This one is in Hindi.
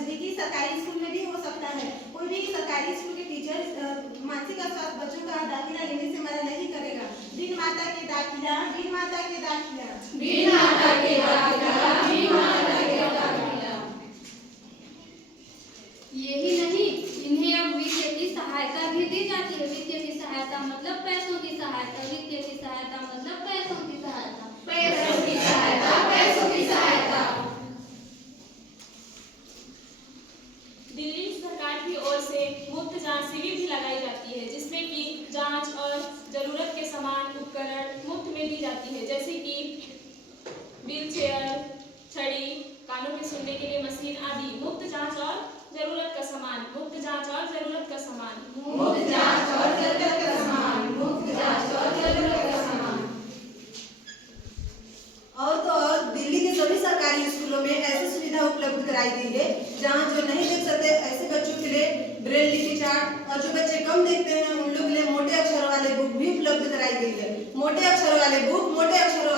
नजदीकी सरकारी स्कूल में भी हो सकता है। कोई भी सरकारी स्कूल के टीचर मानसिक स्वास्थ्य बच्चों का दाखिला लेने से मना नहीं करेगा। बिन माता के दाखिला, बिन माता के दाखिला, बिन माता के दाखिला, बिन माता के दाखिला। यही नहीं, इन्हें अब वित्तीय की सहायता भी दी जाती है। वित्तीय की सहायता मतलब पैसों की सहायता, वित्तीय की सहायता मतलब पैसों की सहायता, पैसों की सहायता, पैसों की सहायता। दिल्ली सरकार की ओर से मुफ्त जांच शिविर भी लगाई जाती है, जिसमें कि जांच और जरूरत के सामान उपकरण मुफ्त में दी जाती है, जैसे कि व्हील चेयर, छड़ी, कानों के सुनने के लिए मशीन आदि। मुफ्त जांच और जरूरत का सामान, मुफ्त जांच और जरूरत का सामान, मुफ्त जांच और जरूरत का सामान, मुफ्त जांच और जरूरत का सामान। और तो और दिल्ली के सभी सरकारी स्कूलों में ऐसी सुविधा उपलब्ध कराई गई है जहां जो नहीं देख सकते ऐसे बच्चों के लिए ब्रेल लिपि चार्ट, और जो बच्चे कम देखते हैं उन लोग के लिए मोटे अक्षरों वाले बुक भी उपलब्ध कराई गई है। मोटे अक्षरों वाले बुक, मोटे अक्षरों